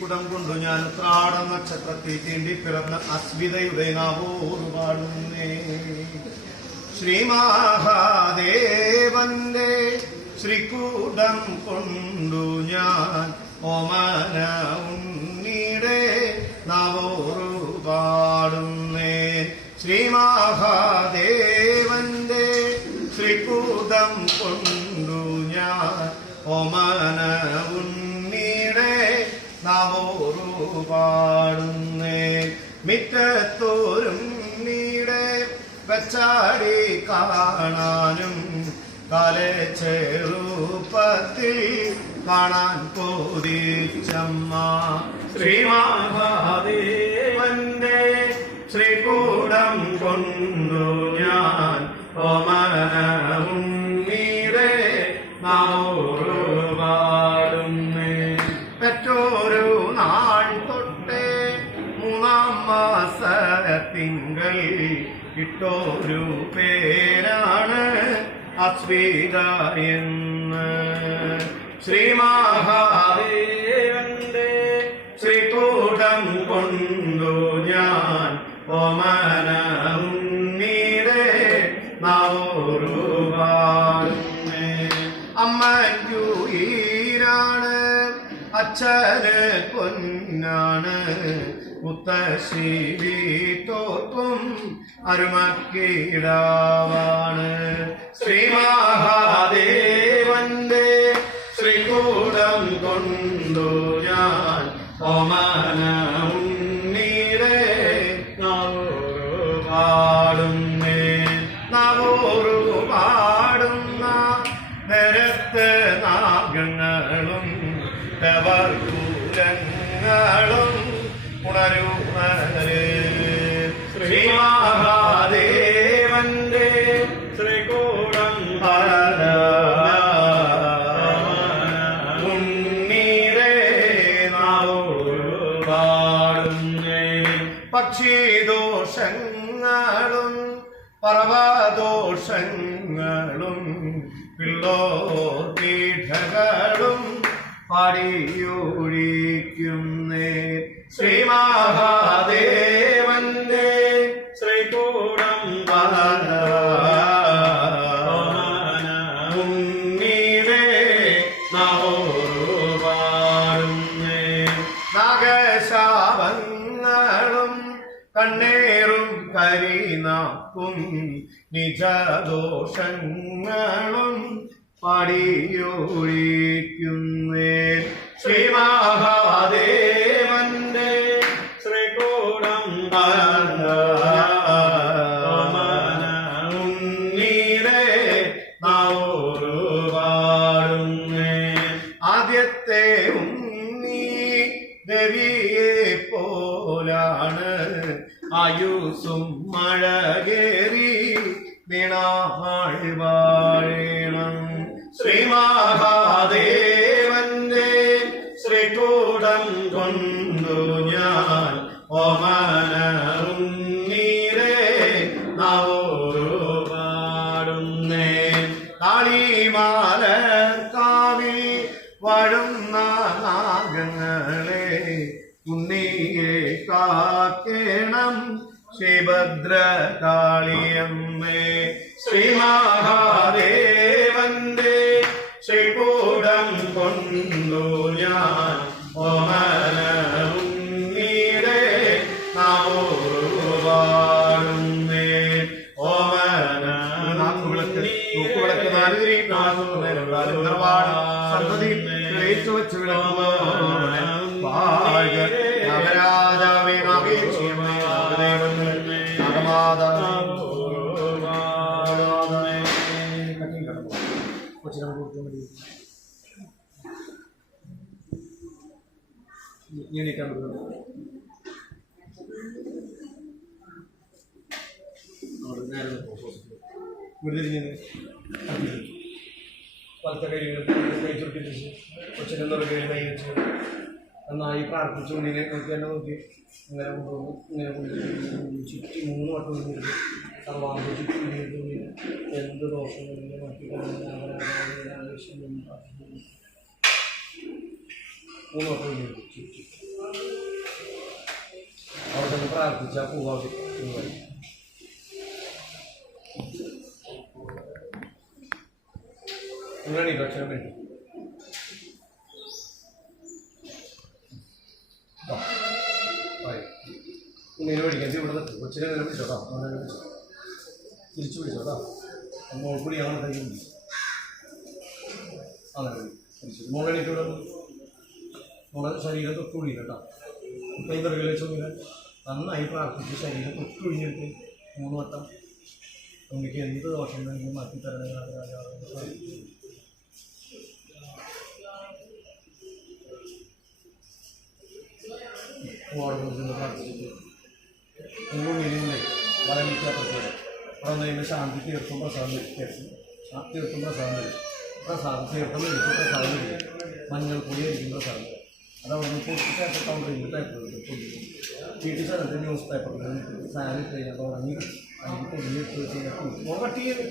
കുടം കൊണ്ടു ഞാൻ ഉത്രാട നക്ഷത്രത്തിൽ തീണ്ടി പിറന്ന അസ്മിതയുടെ നാവോട് പാടുന്നേ. ശ്രീമഹാദേവന്റെ ശ്രീകൂടം കൊണ്ടു ഞാൻ ഓമന ഉണ്ണിയുടെ നാവോറു പാടുന്നേ. ശ്രീമഹാദേവന്റെ ശ്രീകൂടം കൊണ്ടു ഞാൻ ഓമന ഉണ്ണിയുടെ നാവോറു പാടുന്നേ. മിറ്റത്തോരുണ്ണീടെ വെച്ചാടി കാണാനും കാലെ ചെറുപ്പത്തിൽ കാണാൻ കൊതിച്ചമ്മ. ശ്രീമഹാദേവന്റെ ശ്രീകൂടം കൊണ്ടു ഞാൻ ഓമന ഉണ്ണീടെ നാവോറു പാടുന്നേ. പെറ്റോരു നാൾ തൊട്ടേ 3-ാം മാസത്തിങ്കൾ ഇട്ടോരു പേരാണ് അസ്മിത എന്ന്. ശ്രീമഹാദേവന്റെ ശ്രീകൂടം കൊണ്ടു ഞാൻ ഓമന ഉണ്ണീടെ നാവോറു പാടുന്നേ. അമ്മയ്ക്കുയിരാണ് അച്ഛന് പൊന്നാണ് മുത്തശ്ശി വീട്ടോർക്കും അരുമക്കിടാവാണ്. ശ്രീമഹാദേവന്റെ ശ്രീകൂടം കൊണ്ടു ഞാൻ ഓമന ഉണ്ണീടെ നാവോറു പാടുന്നേ. നാവോറു പാടുന്ന നേരത്ത് നാഗങ്ങളും തവർക്കൂലങ്ങളും ഉണരുണര്. ശ്രീമഹാദേവന്റെ ശ്രീകൂടം ഉണ്ണീടെ നാവോറു പാടുന്നേ. പക്ഷിദോഷങ്ങളും പർവ്വദോഷങ്ങളും പിള്ളോർ പീഠകളും പാടിയൊഴിക്കുന്നേ. ശ്രീമഹാദേവന്റെ ശ്രീകൂടം ഉണ്ണീടെ നാവോറു പാടുന്നേ. നാഗശാപങ്ങളും കണ്ണേറും കരിനാക്കും നിജദോഷങ്ങളും പാടിയൊഴിക്കുന്നേ. ശ്രീമഹാദേവന്റെ ശ്രീകൂടം ഉണ്ണീടെ നാവോറു പാടുന്നേ. ആദ്യത്തെ ഉണ്ണി ദേവിയെ പോലാണ് ആയുസ്സും മഴകേറി നീണാൾ വാഴണം. ശ്രീമഹാദേവന്റെ ശ്രീകൂടം കൊണ്ടു ഞാൻ ഓമന ഉണ്ണീടെ നാവോറു പാടുന്നേ. കാളിമാലക്കാവിൽ വാഴുന്ന നാഗങ്ങളെ ഉണ്ണിയെ കാക്കേണം ശ്രീഭദ്രകാളിയമ്മേ. ശ്രീമഹാദേവന്റെ ശ്രീകൂടം കൊണ്ടു ഞാൻ ഓമന ഉണ്ണീടെ നാവോറു പാടുന്നേ. ഓമന തൂക്കുവിളക്ക് 4 തിരി സന്തതിയിൽ ഗ്രഹിച്ചു വച്ച് നഗരാജാവേ മഹേശ്വരമേ നഗമാതാ നീക്കാൻ പലത്തെ കൈകൾ കഴിച്ചൊട്ടിച്ച് കൊച്ചിനെന്നൊരു കൈ വെച്ച് നന്നായി പ്രാർത്ഥിച്ചു ഉണ്ണിനെ നോക്കി എന്നെ നോക്കി ഇങ്ങനെ കൊണ്ടുവന്നു. ഇങ്ങനെ കൊണ്ടുപോയി ചുറ്റി 3 വട്ടം കൊണ്ടിട്ട് സർവാംഗ ചുറ്റി ഉണ്ണിനെ എന്ത് ദോഷങ്ങളിലെ മറ്റു ആവശ്യം 3 വട്ടം ചുറ്റി ഉണ്ടെന്ന് പ്രാർത്ഥിച്ചാൽ പോവാം. നിങ്ങളെ അച്ഛനും വേണ്ടി ഇങ്ങനെ പഠിക്കാം. ഇവിടെ കൊച്ചിനെ നേരെ പിടിച്ചോട്ടോ, മോനെ പിടിച്ചോ, തിരിച്ചു പിടിച്ചോട്ടോ. മോൾക്കൂടി ഞങ്ങൾ കൈ പിടിച്ചു അങ്ങനെ പിടിച്ചു. മോളെണീറ്റ് ഇവിടെ മോളെ ശരീരം തൊട്ടുകൂടി കേട്ടോ. ഇപ്പം ഈ പിറകിൽ വെച്ചോന്നില്ല, നന്നായി പ്രാർത്ഥിച്ച് ശരീരം തൊട്ടുഴിഞ്ഞെടുത്ത് 3 വട്ടം നമുക്ക് എന്ത് ദോഷം ഉണ്ടെങ്കിലും മാറ്റി തരണേ. പ്രാർത്ഥിച്ചിട്ട് ഉള്ളിലെ വലമിക്കാത്തത് അവിടെ ശാന്തി തീർത്തും പ്രസാദം തീർത്തും പ്രസാദം വരും. പ്രസാദം തീർത്ഥം എടുത്ത് പ്രസാദം വരും. മഞ്ഞൾപ്പൊടി ആയിരിക്കും പ്രസാദം. അതവിടെ നിന്ന് പൊട്ടിക്കാത്ത കൗണ്ടറിൽ പേപ്പർ വീട്ടിൽ സ്ഥലത്ത് ന്യൂസ് പേപ്പറിൽ ഫാൻ ഇട്ട് കഴിഞ്ഞാൽ തുടങ്ങി അതിന് പൊടിയിട്ട് വെച്ച് കഴിഞ്ഞാൽ കട്ട് ചെയ്ത്